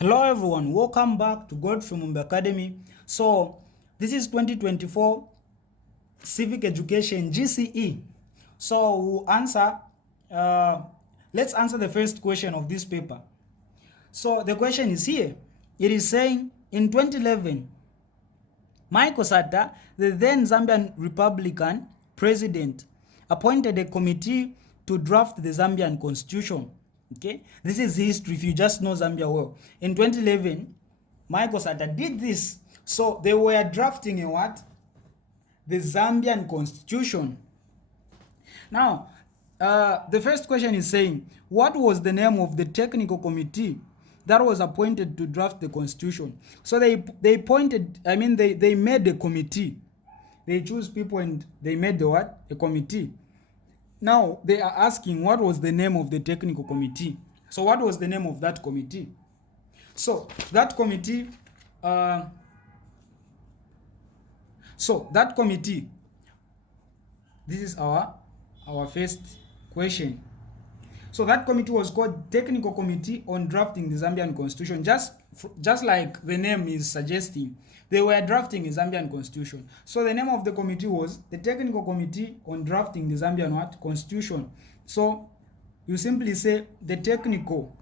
Hello everyone, welcome back to Godfrey Mumbi Academy. So this is 2024 Civic Education GCE. So let's answer the first question of this paper. So the question is here. It is saying in 2011, Michael Sata, the then Zambian Republican president, appointed a committee to draft the Zambian constitution. Okay, this is history if you just know Zambia well. In 2011, Michael Sata did this. So they were drafting a what? The Zambian constitution. Now, the first question is saying, what was the name of the technical committee that was appointed to draft the constitution? So they made a committee. They choose people and they made the what? A committee. Now they are asking what was the name of the technical committee. So what was the name of that committee? So that committee, this is our first question. So that committee was called Technical Committee on Drafting the Zambian Constitution. Just like the name is suggesting, they were drafting a Zambian Constitution. So the name of the committee was the Technical Committee on Drafting the Zambian what? Constitution. So you simply say the Technical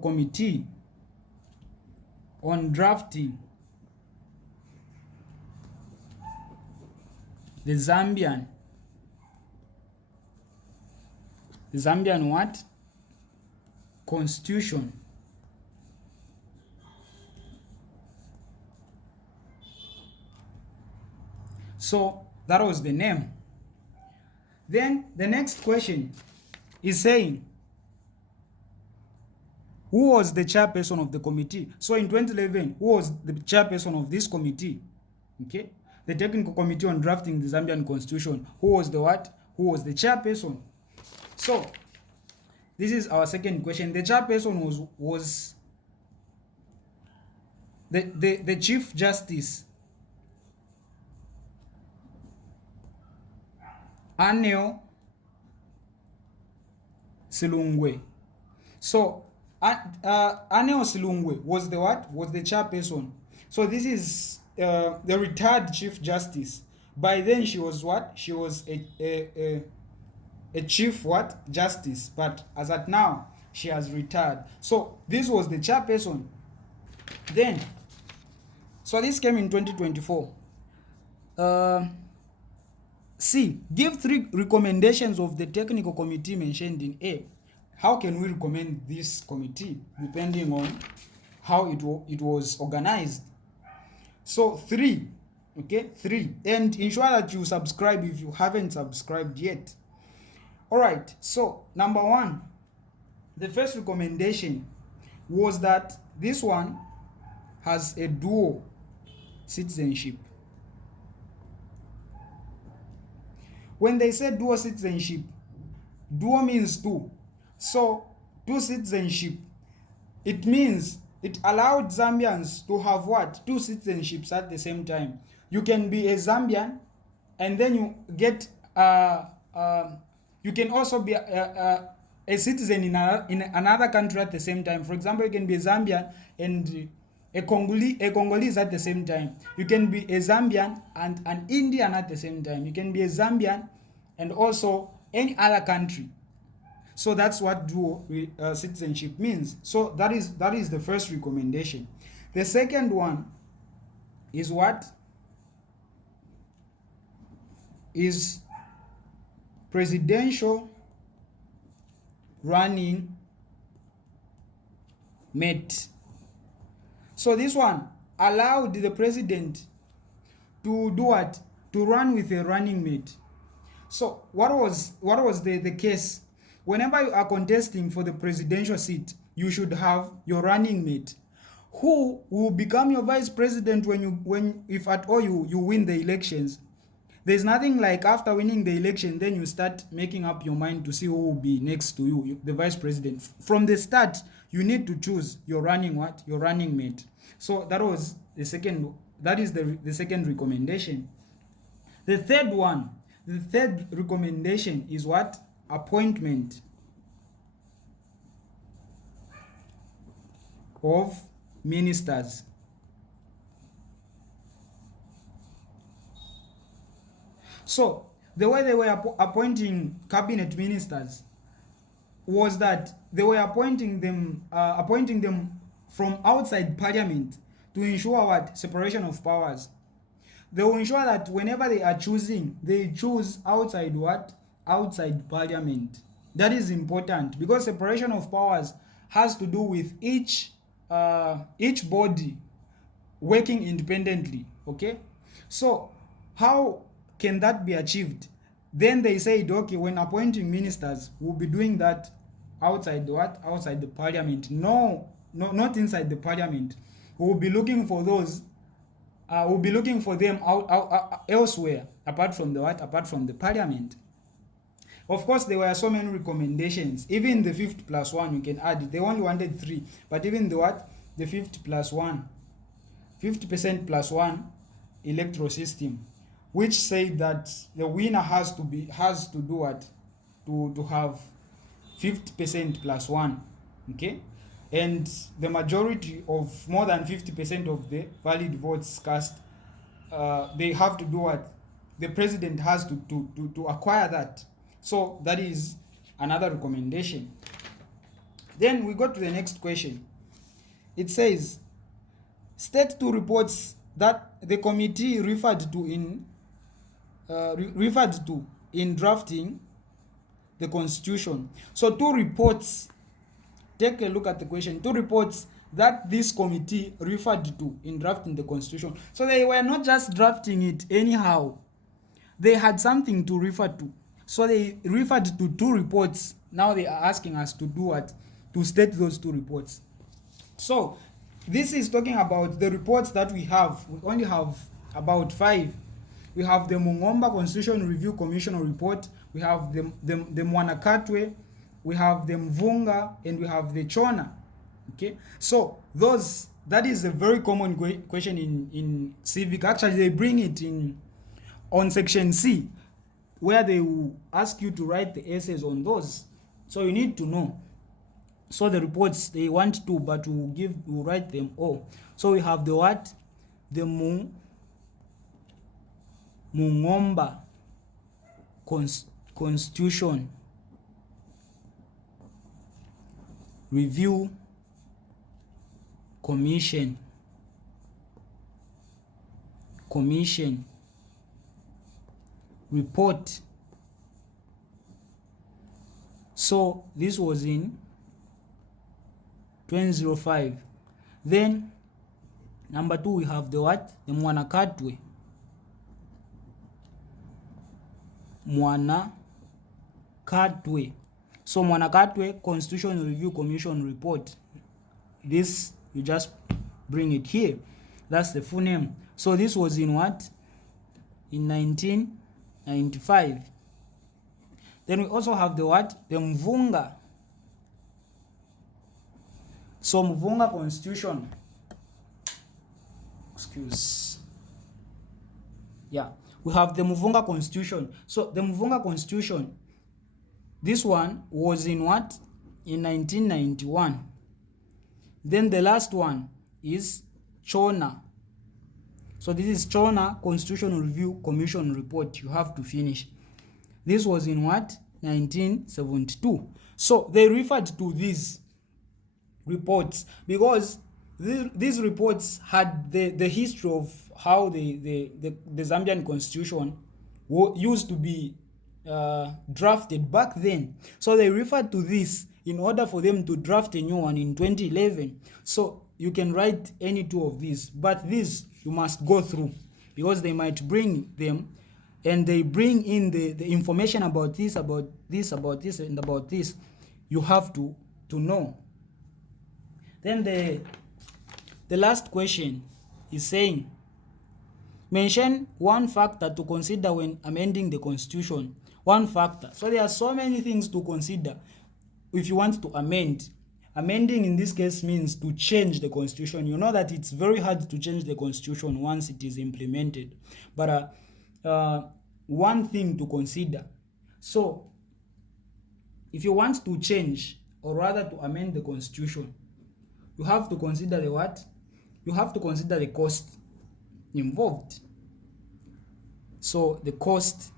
Committee on Drafting the Zambian what? Constitution. So that was the name. Then the next question is saying, who was the chairperson of the committee? So in 2011, who was the chairperson of this committee? Okay, the Technical Committee on Drafting the Zambian Constitution. Who was the what? Who was the chairperson? So this is our second question. The chairperson was the Chief Justice Aneo Silungwe. So Aneo Silungwe was the what? Was the chairperson. So this is the retired Chief Justice. By then she was what? She was a Chief what? Justice. But as at now, she has retired. So this was the chairperson. Then, so this came in 2024. C. Give 3 recommendations of the technical committee mentioned in A. How can we recommend this committee depending on how it was organized? So 3, okay, 3. And ensure that you subscribe if you haven't subscribed yet. All right, so number 1, the first recommendation was that this one has a dual citizenship. When they say dual citizenship, dual means 2. So 2 citizenship, it means it allowed Zambians to have what? 2 citizenships at the same time. You can be a Zambian and then you get you can also be a citizen in another country at the same time. For example, you can be a Zambian and a Congolese at the same time. You can be a Zambian and an Indian at the same time. You can be a Zambian and also any other country. So that's what dual citizenship means. So that is the first recommendation. The second one is what? Is presidential running mate. So this one allowed the president to do what? To run with a running mate. So what was the case? Whenever you are contesting for the presidential seat, you should have your running mate who will become your vice president when if at all you win the elections. There's nothing like after winning the election, then you start making up your mind to see who will be next to you, the vice president. From the start, you need to choose your running what? Your running mate. So that was the second. That is the second recommendation. The third recommendation is what? appointment of ministers. So the way they were appointing cabinet ministers was that they were appointing them from outside parliament to ensure what? Separation of powers. They will ensure that whenever they are choosing, they choose outside what? Outside parliament. That is important because separation of powers has to do with each body working independently. Okay, so how can that be achieved? Then they said, okay, when appointing ministers, we'll be doing that outside the what? Outside the parliament. No, not inside the parliament. We'll be looking for those. We'll be looking for them out elsewhere, apart from the what? Apart from the parliament. Of course, there were so many recommendations. Even the 50 plus 1, you can add it. They only wanted 3, but even the what? The 50 plus 1, 50% plus 1 electoral system, which said that the winner has to do what? To have 50% plus 1. Okay, and the majority of more than 50% of the valid votes cast, they have to do what? The president has to acquire that. So that is another recommendation. Then we go to the next question. It says, state 2 reports that the committee referred to in drafting the constitution. So 2 reports. Take a look at the question. 2 reports that this committee referred to in drafting the constitution. So they were not just drafting it anyhow. They had something to refer to. So they referred to 2 reports. Now they are asking us to do what? To state those 2 reports. So this is talking about the reports that we have. We only have about 5. We have the Mungomba Constitution Review Commission report. We have the Mwanakatwe. We have the Mvunga, and we have the Chona. Okay, so that is a very common question in civic. Actually, they bring it on section C, where they will ask you to write the essays on those. So you need to know. So the reports, they want to, but we'll write them all. So we have the what? The Mungomba Constitution Review Commission report. So this was in 2005. Then number 2, we have the what? The Mwanakatwe So Mwanakatwe Constitution Review Commission report. This, you just bring it here. That's the full name. So this was in what? In 1995. Then we also have the what? The Mvunga. So Mvunga Constitution. We have the Mvunga Constitution. So the Mvunga Constitution, this one was in what? In 1991. Then the last one is Chona. So this is Chona Constitutional Review Commission report. You have to finish. This was in what? 1972. So they referred to these reports because these reports had the history of how the Zambian constitution used to be drafted back then. So they referred to this in order for them to draft a new one in 2011. So you can write any 2 of these, but this you must go through because they might bring them and they bring in the information about this, and about this. You have to know. Then the last question is saying, mention 1 factor to consider when amending the constitution. 1 factor. So there are so many things to consider if you want to amend. Amending in this case means to change the constitution. You know that it's very hard to change the constitution once it is implemented. But 1 thing to consider. So If you want to change, or rather to amend the constitution, you have to consider the what? You have to consider the cost involved. So the cost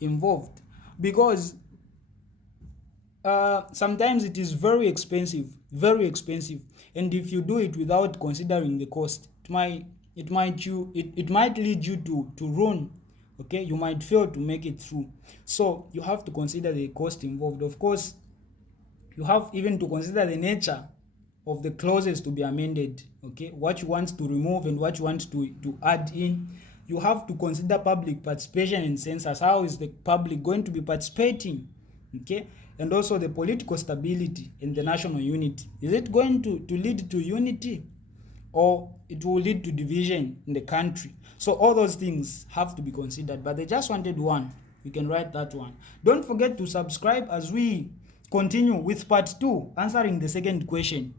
involved, because sometimes it is very expensive, and if you do it without considering the cost, it might lead you to ruin. Okay, you might fail to make it through. So you have to consider the cost involved. Of course, you have even to consider the nature of the clauses to be amended. Okay, what you want to remove and what you want to add in. You have to consider public participation in census. How is the public going to be participating? Okay, and also the political stability and the national unity. Is it going to lead to unity, or it will lead to division in the country? So all those things have to be considered, but they just wanted one. You can write that one. Don't forget to subscribe as we continue with part 2, answering the second question.